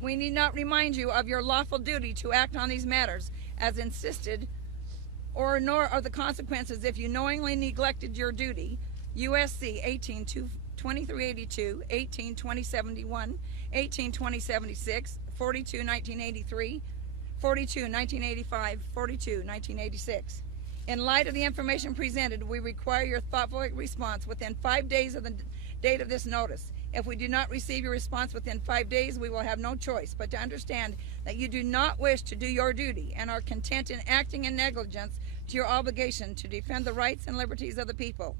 We need not remind you of your lawful duty to act on these matters as insisted, or nor of the consequences if you knowingly neglected your duty. USC 18-2382, 18-2071, 18-2076, 42-1983, 42-1985, 42-1986. In light of the information presented, we require your thoughtful response within 5 days of the date of this notice. If we do not receive your response within 5 days, we will have no choice but to understand that you do not wish to do your duty and are content in acting in negligence to your obligation to defend the rights and liberties of the people.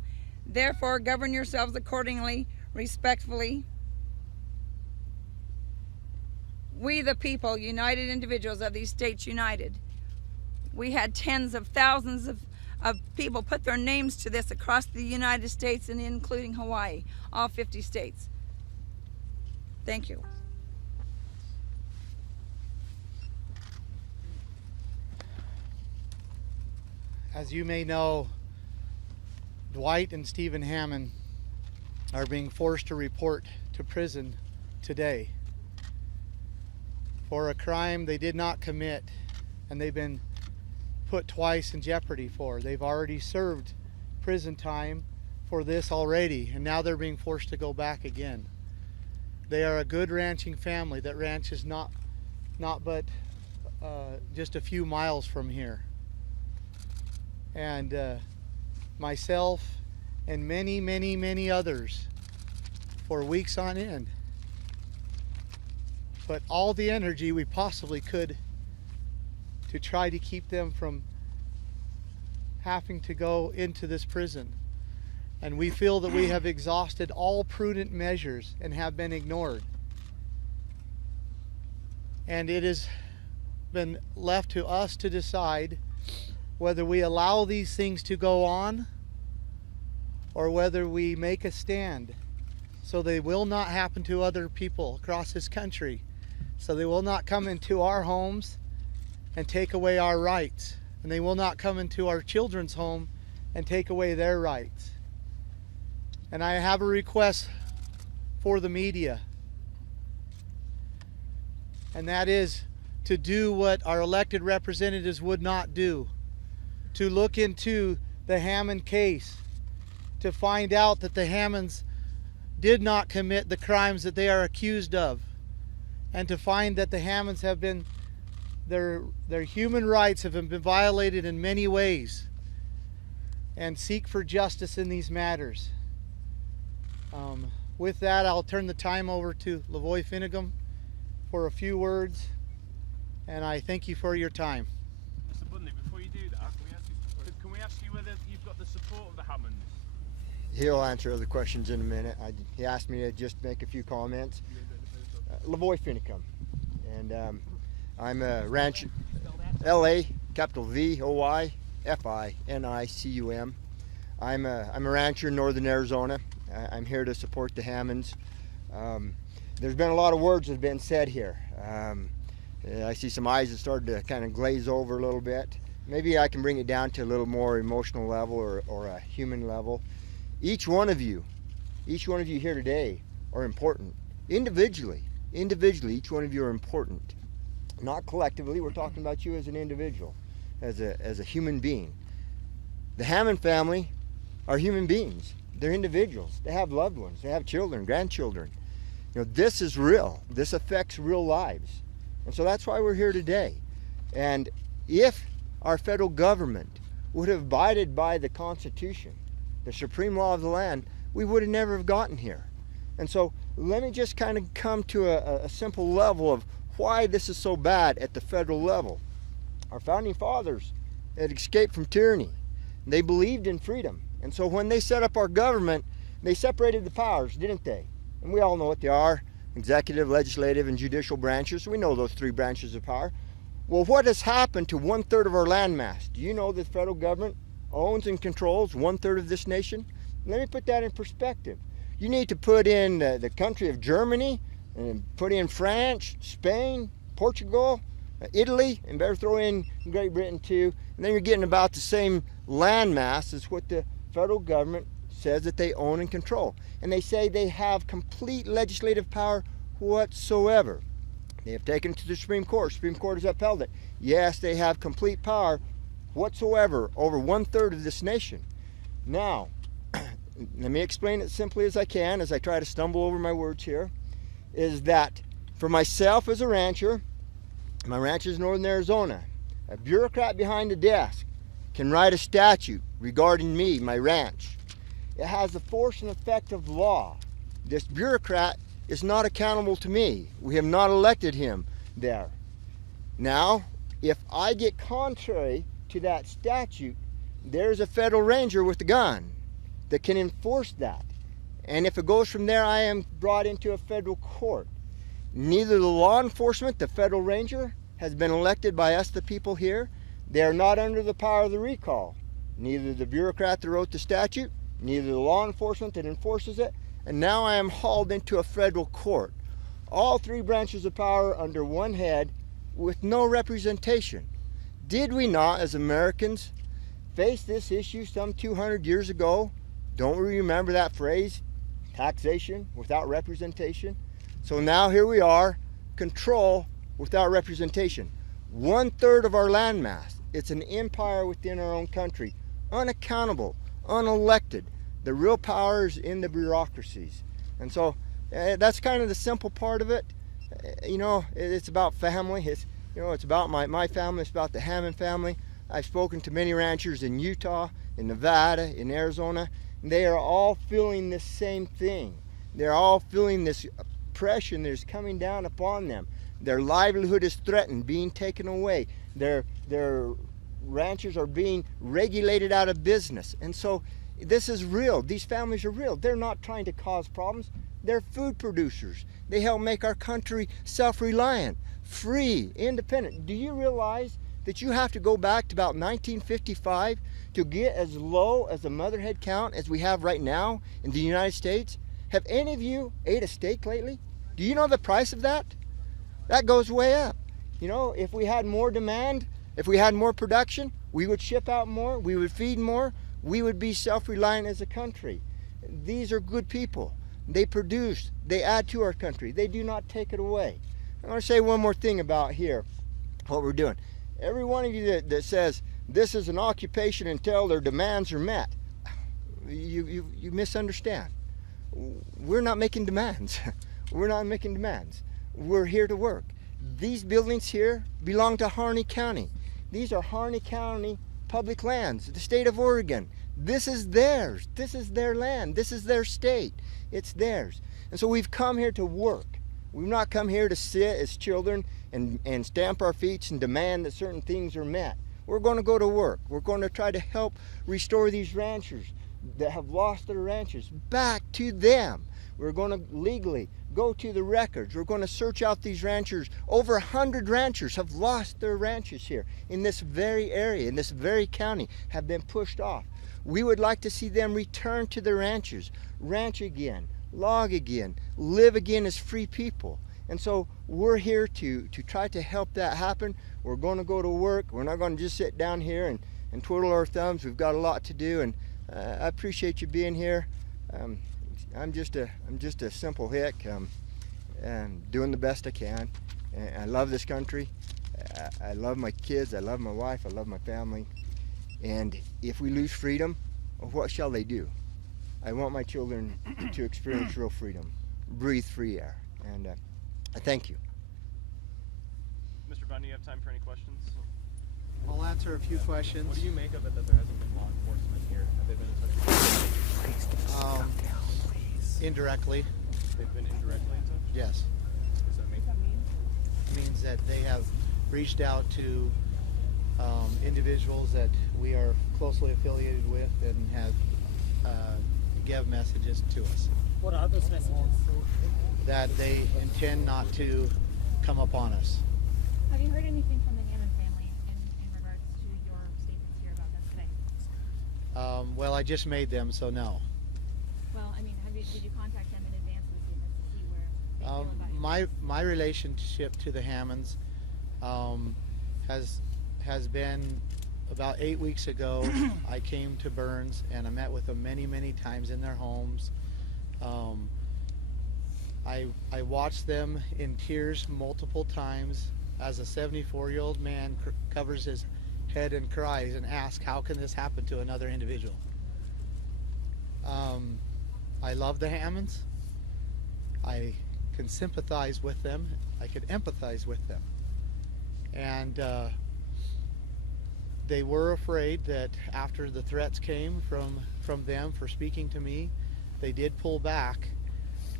Therefore, govern yourselves accordingly, respectfully. We, the people, united individuals of these states united. We had tens of thousands of people put their names to this across the United States and including Hawaii, all 50 states. Thank you. As you may know, Dwight and Stephen Hammond are being forced to report to prison today for a crime they did not commit, and they've been put twice in jeopardy for. They've already served prison time for this already, and now they're being forced to go back again. They are a good ranching family that ranches not but just a few miles from here. And myself and many others for weeks on end put all the energy we possibly could to try to keep them from having to go into this prison. And we feel that we have exhausted all prudent measures and have been ignored. And it has been left to us to decide whether we allow these things to go on or whether we make a stand so they will not happen to other people across this country, so they will not come into our homes and take away our rights, and they will not come into our children's home and take away their rights. And I have a request for the media, and that is to do what our elected representatives would not do, to look into the Hammond case, to find out that the Hammonds did not commit the crimes that they are accused of, and to find that the Hammonds have been, their human rights have been violated in many ways, and seek for justice in these matters. With that, I'll turn the time over to Lavoy Finnegum for a few words, and I thank you for your time. Mr. Bundy, before you do that, can we ask you whether you've got the support of the Hammonds? He'll answer other questions in a minute. He asked me to just make a few comments. Lavoy Finnegum, and I'm a rancher, L-A, capital V-O-Y, F-I-N-I-C-U-M. I'm a rancher in northern Arizona. I'm here to support the Hammonds. There's been a lot of words that have been said here. I see some eyes that started to kind of glaze over a little bit. Maybe I can bring it down to a little more emotional level or a human level. Each one of you here today are important. Individually, each one of you are important. Not collectively, we're talking about you as an individual, as a human being. The Hammond family are human beings. They're individuals. They have loved ones. They have children, grandchildren. You know, this is real. This affects real lives. And so that's why we're here today. And if our federal government would have abided by the Constitution, the supreme law of the land, we would have never have gotten here. And so let me just kind of come to a simple level of why this is so bad at the federal level. Our founding fathers had escaped from tyranny. They believed in freedom. And so when they set up our government, they separated the powers, didn't they? And we all know what they are: executive, legislative, and judicial branches. We know those three branches of power. Well, what has happened to 1/3 of our landmass? Do you know that the federal government owns and controls 1/3 of this nation? Let me put that in perspective. You need to put in the country of Germany, and put in France, Spain, Portugal, Italy, and better throw in Great Britain too. And then you're getting about the same landmass as what the federal government says that they own and control. And they say they have complete legislative power whatsoever. They have taken it to the Supreme Court. Supreme Court has upheld it. Yes, they have complete power whatsoever over 1/3 of this nation. Now, let me explain it simply as I can, as I try to stumble over my words here, is that for myself as a rancher, my ranch is in northern Arizona, a bureaucrat behind a desk can write a statute regarding me, my ranch. It has the force and effect of law. This bureaucrat is not accountable to me. We have not elected him there. Now, if I get contrary to that statute, there's a federal ranger with a gun that can enforce that. And if it goes from there, I am brought into a federal court. Neither the law enforcement, the federal ranger, has been elected by us, the people here. They are not under the power of the recall. Neither the bureaucrat that wrote the statute, neither the law enforcement that enforces it, and now I am hauled into a federal court. All three branches of power under one head with no representation. Did we not, as Americans, face this issue some 200 years ago? Don't we remember that phrase? Taxation without representation. So now here we are, control without representation. 1/3 of our landmass. It's an empire within our own country. Unaccountable, unelected. The real power is in the bureaucracies. And so that's kind of the simple part of it. You know, it's about family. It's about my family. It's about the Hammond family. I've spoken to many ranchers in Utah, in Nevada, in Arizona. And they are all feeling the same thing. They're all feeling this oppression that is coming down upon them. Their livelihood is threatened, being taken away. Their ranchers are being regulated out of business. And so this is real. These families are real. They're not trying to cause problems. They're food producers. They help make our country self-reliant, free, independent. Do you realize that you have to go back to about 1955 to get as low as the mother head count as we have right now in the United States? Have any of you ate a steak lately? Do you know the price of that? That goes way up. You know, if we had more demand, if we had more production, we would ship out more, we would feed more, we would be self-reliant as a country. These are good people. They produce, they add to our country. They do not take it away. I want to say one more thing about here, what we're doing. Every one of you that says this is an occupation until their demands are met, you misunderstand. We're not making demands. We're not making demands. We're here to work. These buildings here belong to Harney County. These are Harney County public lands, the state of Oregon. This is theirs. This is their land. This is their state. It's theirs. And so we've come here to work. We've not come here to sit as children and stamp our feet and demand that certain things are met. We're going to go to work. We're going to try to help restore these ranchers that have lost their ranches back to them. We're going to legally go to the records. We're going to search out these ranchers. Over 100 ranchers have lost their ranches here in this very area, in this very county, have been pushed off. We would like to see them return to their ranches, ranch again, log again, live again as free people. And so we're here to try to help that happen. We're going to go to work. We're not going to just sit down here and twiddle our thumbs. We've got a lot to do, and I appreciate you being here. I'm just a simple hick, and doing the best I can. And I love this country. I love my kids. I love my wife. I love my family. And if we lose freedom, what shall they do? I want my children to experience real freedom, breathe free air, and I thank you. Mr. Bundy, you have time for any questions? I'll answer a few questions. What do you make of it that there hasn't been law enforcement here? Have they been in touch with you? Indirectly, They've been indirectly in touch? yes. What does that mean? It means that they have reached out to individuals that we are closely affiliated with and have give messages to us What are those messages? that they intend not to come upon us. Have you heard anything from the Hammond family in regards to your statements here about them today? Well, I just made them, so no. Well, I mean, did you contact them in advance of the statements to see where they feel about it? My relationship to the Hammonds has been about 8 weeks ago. I came to Burns and I met with them many times in their homes. I watched them in tears multiple times as a 74-year-old man covers his head and cries and asks, how can this happen to another individual? I love the Hammonds. I can sympathize with them. I can empathize with them. And they were afraid that after the threats came from them for speaking to me, they did pull back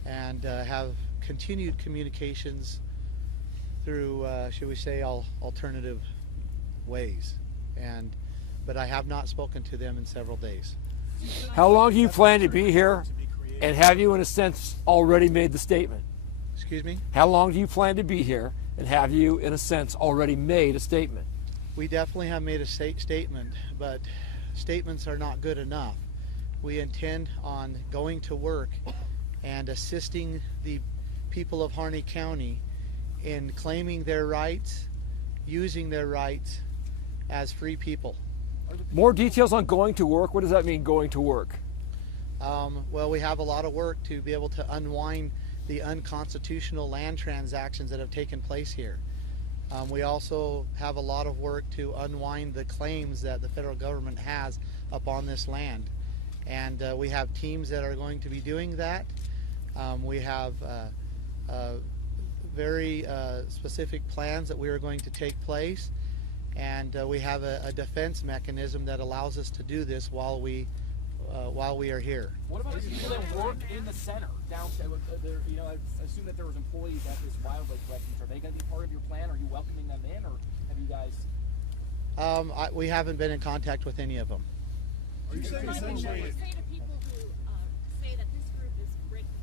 and have continued communications through, should we say, alternative ways. But I have not spoken to them in several days. How long do you plan to be here? And have you, in a sense, already made the statement? Excuse me? How long do you plan to be here? And have you, in a sense, already made a statement? We definitely have made a statement, but statements are not good enough. We intend on going to work and assisting the people of Harney County in claiming their rights, using their rights as free people. More details on going to work? What does that mean, going to work? Well, we have a lot of work to be able to unwind the unconstitutional land transactions that have taken place here. We also have a lot of work to unwind the claims that the federal government has upon this land. And we have teams that are going to be doing that. We have very specific plans that we are going to take place. And we have a defense mechanism that allows us to do this while we are here. What about the people that work in the center downtown? You know, I assume that there was employees at this wildlife refuge. Are they going to be part of your plan? Are you welcoming them in, or have you guys? We haven't been in contact with any of them. What would you say to people who say that this group is breaking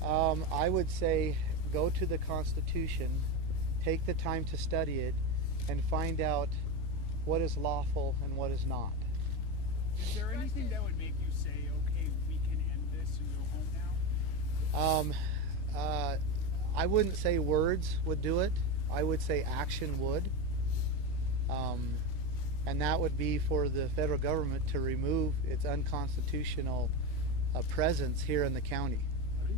the law? I would say go to the Constitution, take the time to study it, and find out what is lawful and what is not. Is there anything that would make you say, okay, we can end this and go home now? I wouldn't say words would do it. I would say action would. And that would be for the federal government to remove its unconstitutional presence here in the county. So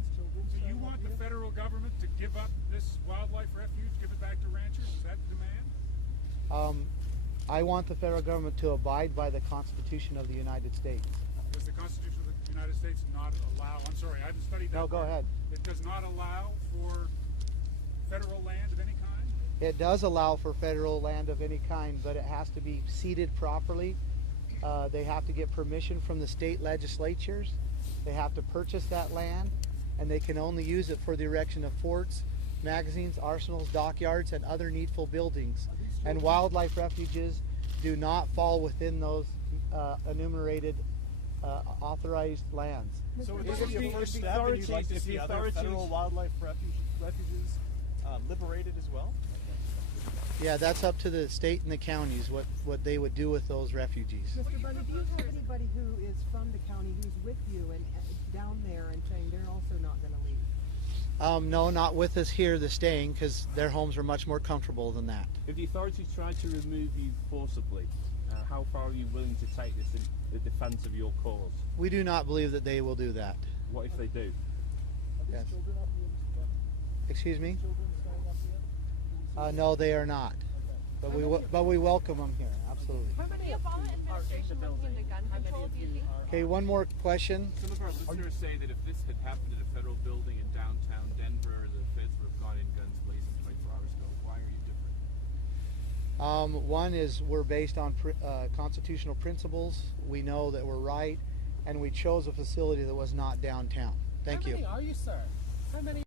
you want the federal government to give up this wildlife refuge, give it back to ranchers? Is that the demand? I want the federal government to abide by the Constitution of the United States. Does the Constitution of the United States not allow, I'm sorry, I haven't studied that. No, go ahead. It does not allow for federal land of any kind? It does allow for federal land of any kind, but it has to be seeded properly. They have to get permission from the state legislatures. They have to purchase that land, and they can only use it for the erection of forts, magazines, arsenals, dockyards, and other needful buildings. And wildlife refuges do not fall within those enumerated authorized lands. So would this be a first step, and you'd like to see other federal wildlife refuges liberated as well? Yeah, that's up to the state and the counties what they would do with those refugees. Mr. Bundy, do you have anybody who is from the county who's with you and down there and saying they're also not going to leave? No, not with us here, the staying, because their homes are much more comfortable than that. If the authorities try to remove you forcibly, how far are you willing to take this in the defence of your cause? We do not believe that they will do that. What if they do? Yes. Excuse me? No, they are not. But we welcome them here, absolutely. How many Obama administration looking into gun control, do you think? Okay, one more question. Some of our listeners say that if this had happened at a federal building in downtown Denver, the feds would have gone in guns blazing 24 hours ago. Why are you different? One is we're based on constitutional principles. We know that we're right, and we chose a facility that was not downtown. Thank you. How many are you, sir? How many?